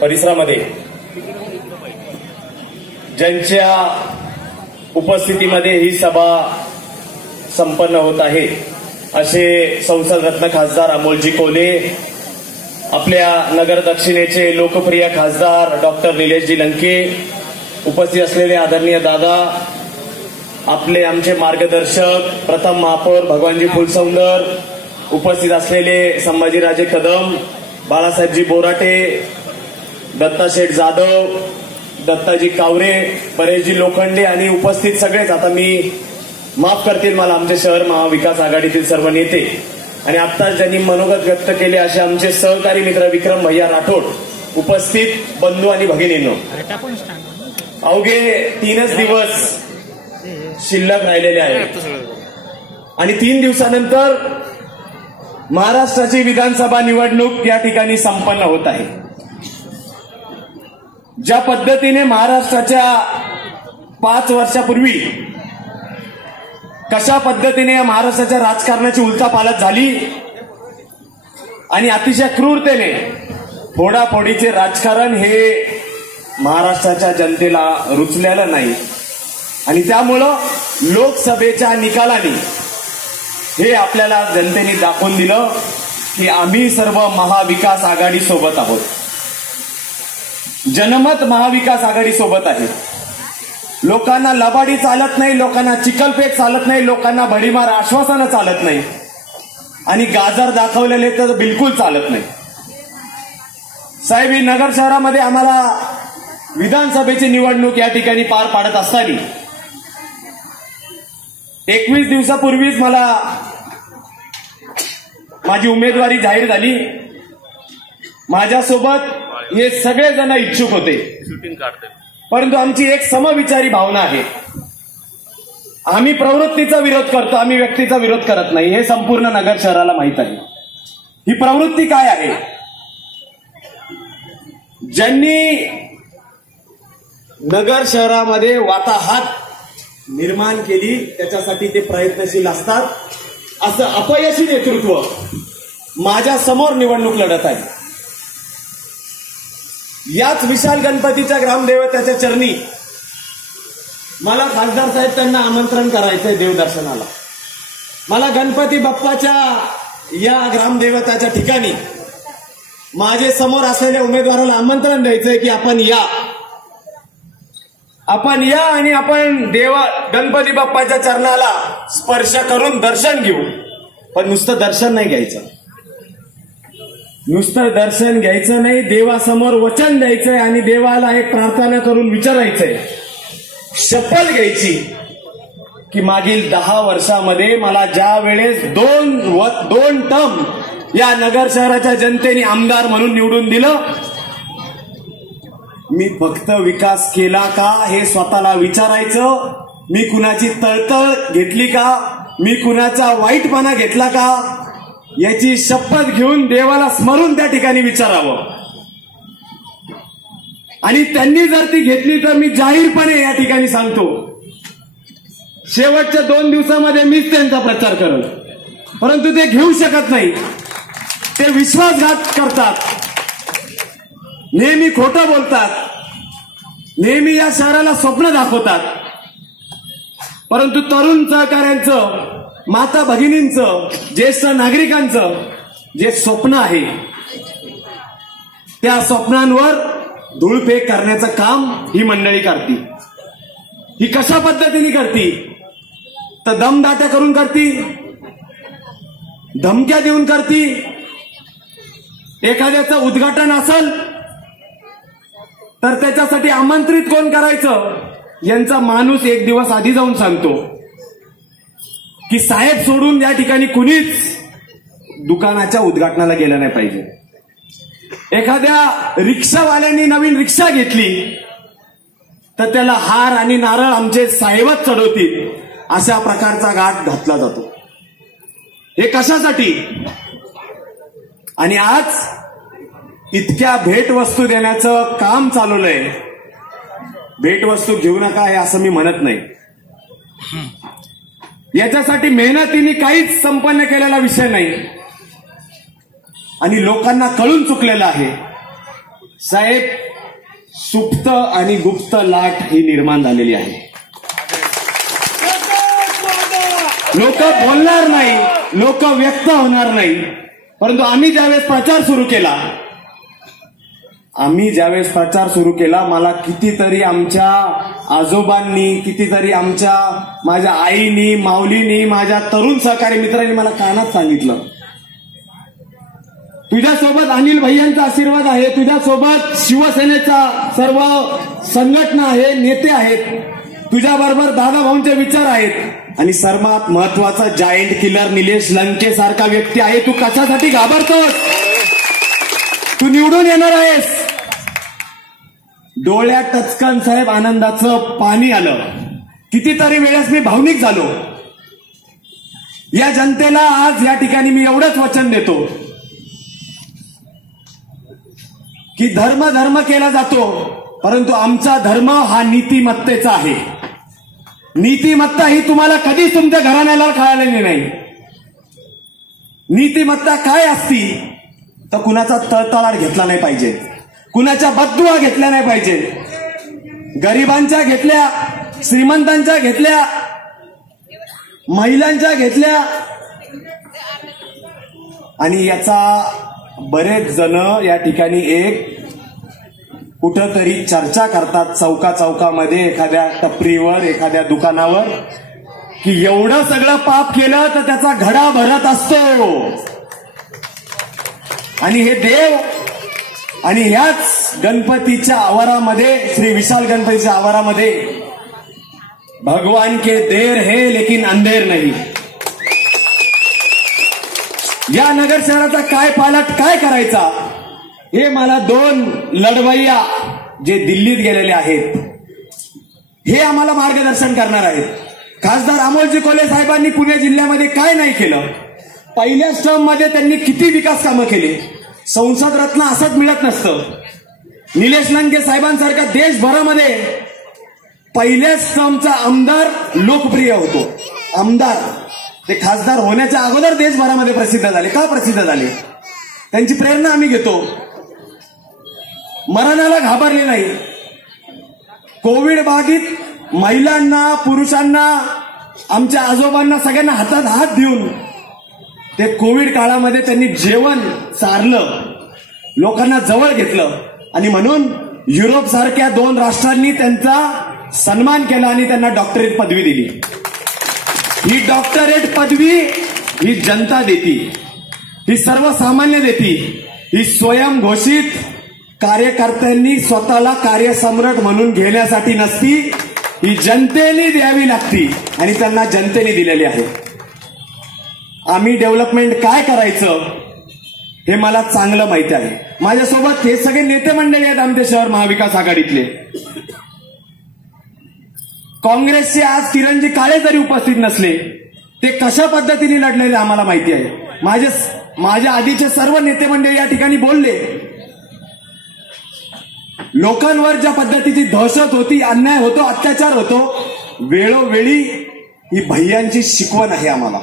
परिसरामध्ये ज्यांच्या उपस्थितीमध्ये ही सभा संपन्न होत आहे असे संसद रत्न खासदार अमोलजी कोल्हे, आपल्या नगर दक्षिणेचे लोकप्रिय खासदार डॉक्टर निलेशजी लंके, उपस्थित असलेले आदरणीय दादा, आमचे मार्गदर्शक प्रथम महापौर भगवानजी फुलसौंदर, उपस्थित असलेले संभाजीराजे कदम, बाळासाहेबजी बोराटे, दत्ताशेठ जाधव, दत्ताजी कावरे, परेशजी लोखंडे आणि उपस्थित सगळेच, आता मी माफ करतील मला आमचे शहर महाविकास आघाडीतील सर्व नेते आणि आता ज्यांनी मनोगत व्यक्त केले असे आमचे सहकारी मित्र विक्रम भैया राठोड, उपस्थित बंधू आणि भगिनींनो, अवघे 3च दिवस शिल्लक राहिलेले आहेत आणि 3 दिवसानंतर महाराष्ट्राची विधानसभा निवडणूक या ठिकाणी संपन्न होत आहे. ज्या पद्धतीने महाराष्ट्राच्या 5 वर्षापूर्वी कशा पद्धतीने या महाराष्ट्राच्या राजकारणाची उलथापालथ झाली आणि अतिशय क्रूरतेने फोडाफोडीचे राजकारण हे महाराष्ट्राच्या जनतेला रुचलेलं नाही आणि त्यामुळं लोकसभेच्या निकालाने हे आपल्याला जनतेने दाखवून दिलं की आम्ही सर्व महाविकास आघाडी सोबत आहोत. जनमत महाविकास आघाडी सोबत आहे. लोकांना लबाडी चालत नाही, लोकांना चिखलफेक चालत नाही, लोकांना भडीमार आश्वासनं चालत नाही आणि गाजर दाखवलेले तर बिलकुल चालत नाही. साहेब, ही नगर शहरामध्ये आम्हाला विधानसभेची निवडणूक या ठिकाणी पार पाडत असताना 21 दिवसापूर्वीच मला माझी उमेदवारी जाहीर झाली. माझ्यासोबत हे सगळेजण इच्छुक होते, परंतु आमची एक समविचारी भावना आहे. आम्ही प्रवृत्तीचा विरोध करतो, आम्ही व्यक्तीचा विरोध करत नाही, हे संपूर्ण नगर शहराला माहीत आहे. ही प्रवृत्ती काय आहे? ज्यांनी नगर शहरामध्ये वाताहत निर्माण केली त्याच्यासाठी ते प्रयत्नशील असतात. असं अपयशी नेतृत्व माझ्या समोर निवडणूक लढत आहे. याच विशाल गणपतीच्या ग्रामदेवताच्या चरणी मला खासदार साहेब त्यांना आमंत्रण करायचंय देवदर्शनाला. मला गणपती बाप्पाच्या या ग्रामदेवताच्या ठिकाणी माझे समोर असलेल्या उमेदवाराला आमंत्रण द्यायचंय की आपण या आणि आपण गणपती बाप्पाच्या चरणाला स्पर्श करून दर्शन घेऊ. पण नुसतं दर्शन नाही घ्यायचं, नुसतं दर्शन घ्यायचं नाही, देवासमोर वचन द्यायचंय आणि देवाला एक प्रार्थना करून विचारायचंय, शपथ घ्यायची की मागील 10 वर्षामध्ये मला ज्या वेळेस दोन टर्म या नगर शहराच्या जनतेने आमदार म्हणून निवडून दिलं, मी फक्त विकास केला का हे स्वतःला विचारायचं. मी कुणाची तळतळ घेतली का, मी कुणाचा वाईटपणा घेतला का, याची शपथ घेऊन देवाला स्मरून त्या ठिकाणी विचारावं. आणि त्यांनी जर ती घेतली तर मी जाहीरपणे या ठिकाणी सांगतो, शेवटच्या 2 दिवसामध्ये मीच त्यांचा प्रचार करेन. परंतु ते घेऊ शकत नाही, ते विश्वासघात करतात, नेहमी खोटं बोलतात, नेहमी या शहराला स्वप्न दाखवतात. परंतु तरुण सहकाऱ्यांचं, माता भगिनींचं, ज्येष्ठ नागरिकांचं जे स्वप्न आहे त्या स्वप्नांवर धूळफेक करण्याचं काम ही मंडळी करते. ही कशा पद्धतीने करती? तर दमदाट्या करून करती, धमक्या देऊन करती. एखाद्याचं उद्घाटन असेल तर त्याच्यासाठी आमंत्रित कोण करायचं यांचा माणूस 1 दिवस आधी जाऊन सांगतो की साहेब सोडून या ठिकाणी कुणीच दुकानाच्या उद्घाटनाला गेलं नाही पाहिजे. एखाद्या रिक्षावाल्यांनी नवीन रिक्षा घेतली तर त्याला हार आणि नारळ आमचे साहेबच चढवतील अशा प्रकारचा घाट घातला जातो. हे कशासाठी? आणि आज इतक्या भेटवस्तू देण्याचं काम चालवलंय. भेटवस्तू घेऊ नका हे असं मी म्हणत नाही, याच्यासाठी मेहनतीने काहीच संपन्न केलेला विषय नाही आणि लोकांना कळून चुकलेला आहे. साहेब, सुप्त आणि गुप्त लाट ही निर्माण झालेली आहे. लोक बोलणार नाही, लोक व्यक्त होणार नाही, परंतु आम्ही ज्यावेळेस प्रचार सुरू केला मला कितीतरी आमच्या आजोबांनी, कितीतरी माझ्या आईनी, माऊलीनी, माझ्या तरुण सहकारी मित्रांनी मला कानात सांगितलं, तुझ्यासोबत अनिल भैयांचा आशीर्वाद आहे, तुझ्यासोबत शिवसेनेचा सर्व संघटना आहे, नेते आहेत, तुझ्याबरोबर दादाभाऊंचे विचार आहेत आणि सर्वात महत्वाचा जायंट किलर निलेश लंके सारखा व्यक्ती आहे. तू कशासाठी घाबरतोस? तू निवडून येणार आहेस. डोळ्यात टचकन साहेब आनंदाचं पाणी आलं. कितीतरी वेळेस मी भावनिक झालो. या जनतेला आज या ठिकाणी मी एवढंच वचन देतो की धर्म केला जातो, परंतु आमचा धर्म हा नीतिमत्तेचा आहे. नीतिमत्ता ही तुम्हाला कधीच तुमच्या घराण्याला कळालेली नाही. नीतिमत्ता काय असती तर कुणाचा तळतळाट घेतला नाही पाहिजे, कुणाच्या बददुआ घेतल्या नाही पाहिजे, गरिबांच्या घेतल्या, श्रीमंतांच्या घेतल्या, महिलांच्या घेतल्या. आणि याचा बरेच जण या ठिकाणी एक कुठंतरी चर्चा करतात चौकामध्ये, एखाद्या टपरीवर, एखाद्या दुकानावर, की एवढं सगळं पाप केलं तर त्याचा घडा भरत असतो. आणि हे देव आणि ह्याच गणपतीच्या आवारामध्ये, श्री विशाल गणपतीच्या आवारामध्ये, भगवान के देर है लेकिन अंधेर नहीं. या नगर शहराचा काय पालट काय करायचा हे मला दोन लढवय्या जे दिल्लीत गेलेले आहेत हे आम्हाला मार्गदर्शन करणार आहेत. खासदार अमोलजी कोल्हे साहेबांनी पुणे जिल्ह्यामध्ये काय नाही केलं, पहिल्याच टर्म मध्ये त्यांनी किती विकास कामं केली. संसद रत्न असंच मिळत नसतं. निलेश लंके साहेबांसारखा देशभरामध्ये पहिल्याच टर्मचा आमदार लोकप्रिय होतो. आमदार ते खासदार होण्याच्या अगोदर देशभरामध्ये प्रसिद्ध झाले. का प्रसिद्ध झाले? त्यांची प्रेरणा आम्ही घेतो. मरणाला घाबरले नाही. कोविड बाधित महिलांना, पुरुषांना, आमच्या आजोबांना सगळ्यांना हातात हात देऊन ते कोविड काळामध्ये त्यांनी जेवण चारलं, लोकांना जवळ घेतलं आणि म्हणून युरोप सारख्या 2 राष्ट्रांनी त्यांचा सन्मान केला आणि त्यांना डॉक्टरेट पदवी दिली. ही डॉक्टरेट पदवी ही जनता देती, ही सर्वसामान्य देती. ही स्वयंघोषित कार्यकर्त्यांनी स्वतःला कार्यसम्राट म्हणून घेण्यासाठी नसती, ही जनतेने द्यावी लागती आणि त्यांना जनतेने दिलेली आहे. आम्ही डेव्हलपमेंट काय करायचं हे मला चांगलं माहिती आहे. माझ्यासोबत हे सगळे नेते मंडळी आहेत आमचे शहर महाविकास आघाडीतले. काँग्रेसचे आज किरणजी काळे जरी उपस्थित नसले, ते कशा पद्धतीने लढलेले आम्हाला माहिती आहे. माझ्या आधीचे सर्व नेते मंडळी या ठिकाणी बोलले. लोकांवर ज्या पद्धतीची दहशत होती, अन्याय होतो, अत्याचार होतो, वेळोवेळी ही भैयांची शिकवण आहे आम्हाला.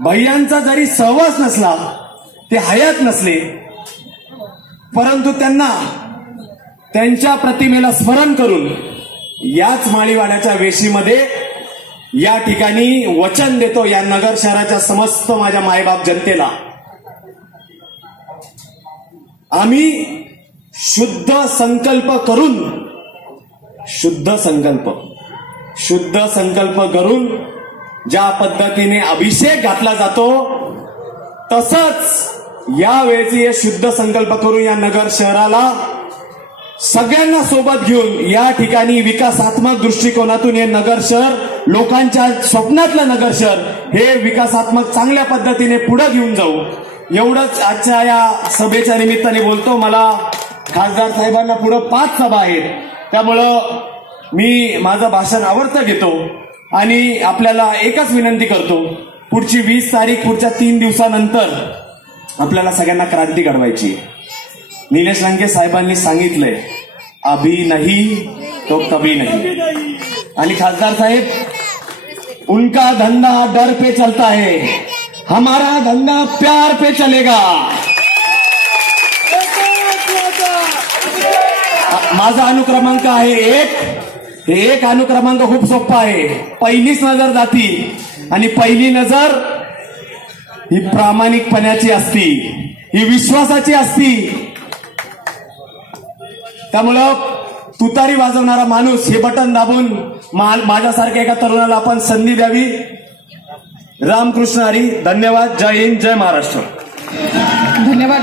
भैयांचा जरी सहवास नसला, ते हयात नसले, परंतु त्यांना त्यांच्या प्रतिमेला स्मरण करून याच माळीवाड्याच्या वेशीमध्ये या ठिकाणी वचन देतो या नगर शहराच्या समस्त माझ्या मायबाप जनतेला, आम्ही शुद्ध संकल्प करून ज्या पद्धतीने अभिषेक घातला जातो, तसंच यावेळी शुद्ध संकल्प करून या नगर शहराला सगळ्यांना सोबत घेऊन या ठिकाणी विकासात्मक दृष्टिकोनातून हे नगर शहर, लोकांच्या स्वप्नातलं नगर शहर हे विकासात्मक चांगल्या पद्धतीने पुढे घेऊन जाऊ. एवढंच आजच्या या सभेच्या निमित्ताने बोलतो. मला खासदार साहेबांना पुढे 5 सभा आहेत, त्यामुळं मी माझं भाषण आवडतं घेतो आणि आपल्याला एकच विनंती करतो, पुढची 20 तारीख, पुढच्या 3 दिवसानंतर आपल्याला सगळ्यांना क्रांती घडवायची. निलेश लंके साहेबांनी सांगितलंय, अभी नहीं तो कभी नहीं. आणि खासदार साहेब, उनका धंधा डर पे चलता है, हमारा धंधा प्यार पे चलेगा. माझा अनुक्रमांक आहे 1. एक अनुक्रमांक खूप सोपा आहे. पहिलीच नजर जाती आणि पहिली नजर ही प्रामाणिकपणाची असती, ही विश्वासाची असती. त्यामुळं तुतारी वाजवणारा माणूस हे बटन दाबून माझ्यासारख्या एका तरुणाला आपण संधी द्यावी. रामकृष्ण हरी. धन्यवाद. जय हिंद. जय महाराष्ट्र. धन्यवाद.